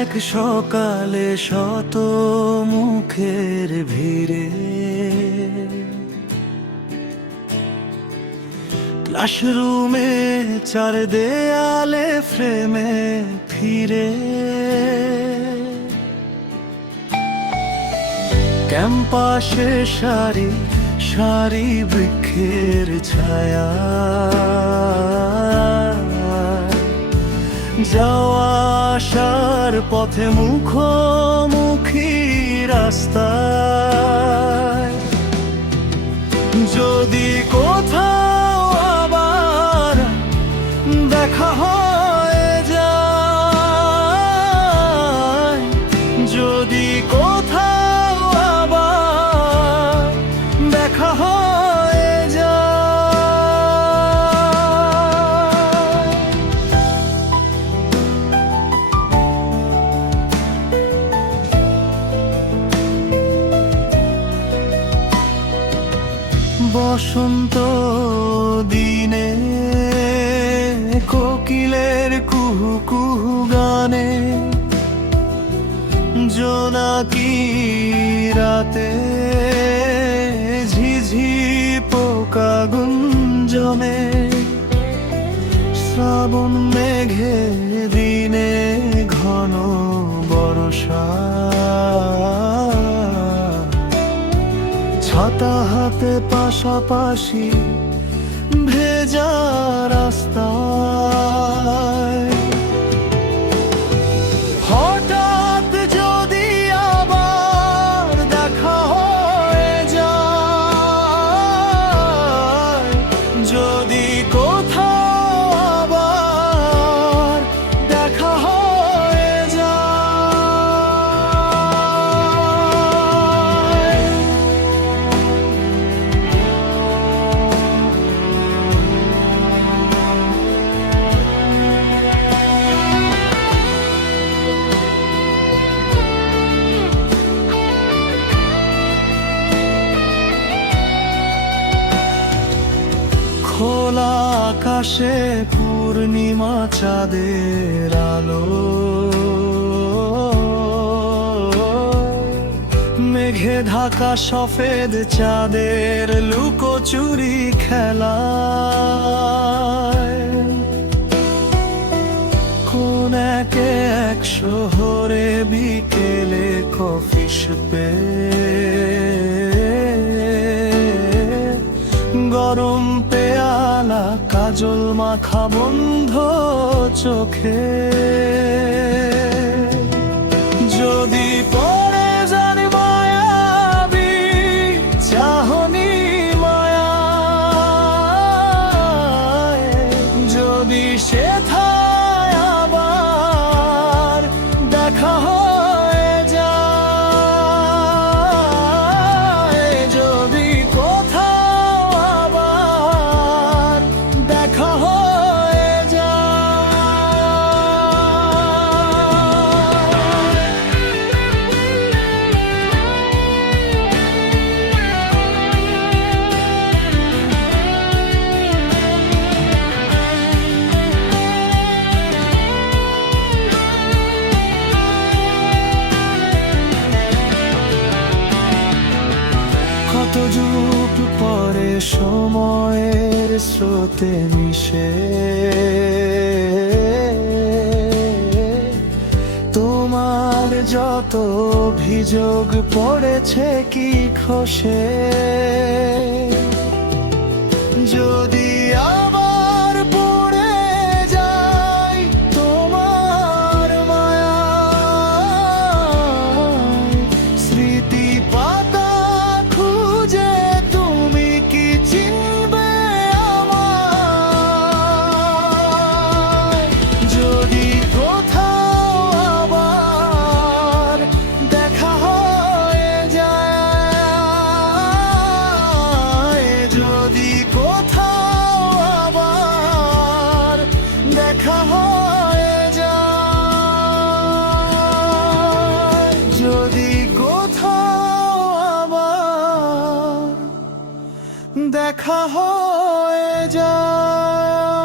এক সকালে শত মুখের ভিড়ে ক্লাসরুমে চার দেয়ালে ফ্রেমে ফিরে ক্যাম্পাসে সারি সারি বৃক্ষের ছায়া যাওয়া আসার পথে মুখোমুখি রাস্তায় যদি কোথাও আবার দেখা হয়ে যায়, যদি কোথাও আবার দেখা হয়ে যায়। বসন্ত দিনে কোকিলের কুহু কুহু গানে, জোনাকি রাতে ঝিঝি পোকা গুঞ্জনে, শ্রাবণ মেঘে দিনে ঘন বর্ষা, ছাতা হাতে পাশাপাশি ভেজা রাস্তায়। হঠাৎ যদি আবার দেখা হয়ে যায়, যদি কোথাও আবার দেখা হয়ে যায়। খোলা আকাশে পূর্ণিমা চাঁদের আলো, মেঘে ঢাকা সফেদ চাঁদের লুকোচুরি খেলায়, কোন এক শহরে বিকেলে কফি শপে গরম পেয়ালা কাজল মাখা বন্ধ চোখে, যদি পড়ে যান মায়াবী চাহনি মায়ায়, যদি সেথায় আবার দেখা হয়ে যায়, যদি কোথাও আবার দেখা হয়ে যায়। কত যুগ পরে সময়ের স্রোতে মিশে তোমার যত অভিযোগ পড়েছে কি খসে, যদি আবার পড়ে যাই তোমার মায়ায়, স্মৃতি পাতা খুঁজে তুমি কি চিনবে আমায়, যদি কোথাও আবার দেখা হয়ে যায়, যদি কোথাও আবার দেখা হয়ে যায়, যদি কোথাও আবার দেখা হয়ে যায়।